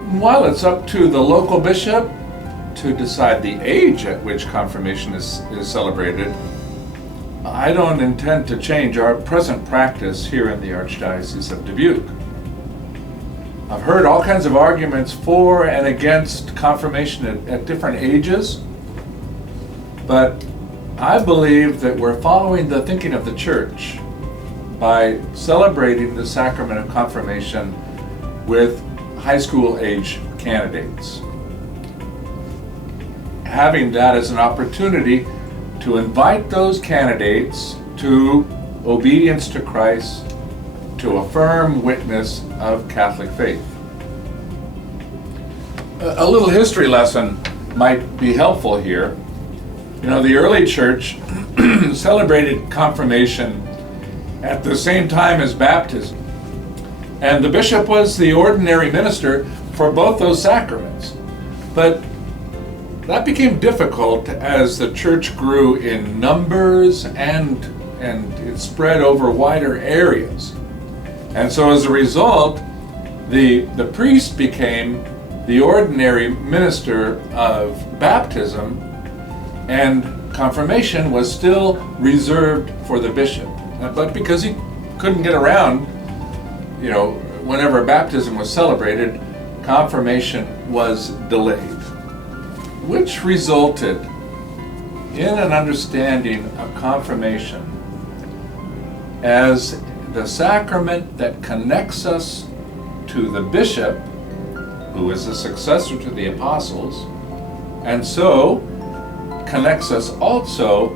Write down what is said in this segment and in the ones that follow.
While it's up to the local bishop to decide the age at which confirmation is celebrated, I don't intend to change our present practice here in the Archdiocese of Dubuque. I've heard all kinds of arguments for and against confirmation at different ages, but I believe that we're following the thinking of the Church by celebrating the sacrament of confirmation with high school age candidates. Having that as an opportunity to invite those candidates to obedience to Christ, to a firm witness of Catholic faith. A little history lesson might be helpful here. You know, the early church celebrated confirmation at the same time as baptism. And the bishop was the ordinary minister for both those sacraments. But that became difficult as the church grew in numbers and it spread over wider areas. And so as a result, the priest became the ordinary minister of baptism, and confirmation was still reserved for the bishop. But because he couldn't get around, you know, whenever baptism was celebrated, confirmation was delayed, which resulted in an understanding of confirmation as the sacrament that connects us to the bishop, who is the successor to the apostles, and so connects us also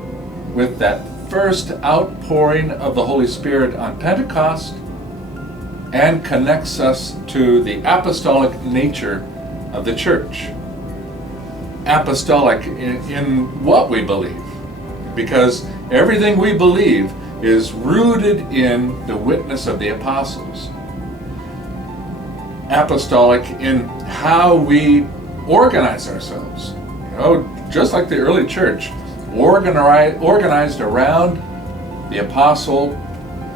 with that first outpouring of the Holy Spirit on Pentecost, and connects us to the apostolic nature of the church. Apostolic in what we believe, because everything we believe is rooted in the witness of the apostles. Apostolic in how we organize ourselves. You know, just like the early church, organized around the apostle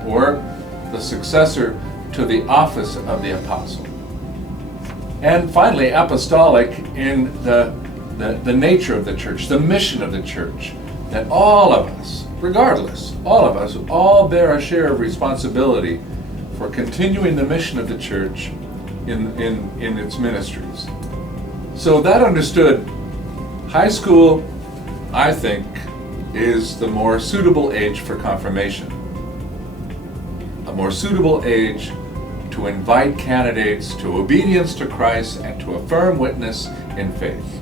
or the successor to the office of the apostle. And finally, apostolic in the nature of the church, the mission of the church, that all of us, regardless, all of us, all bear a share of responsibility for continuing the mission of the church in its ministries. So that understood, high school, I think, is the more suitable age for confirmation. A more suitable age to invite candidates to obedience to Christ and to a firm witness in faith.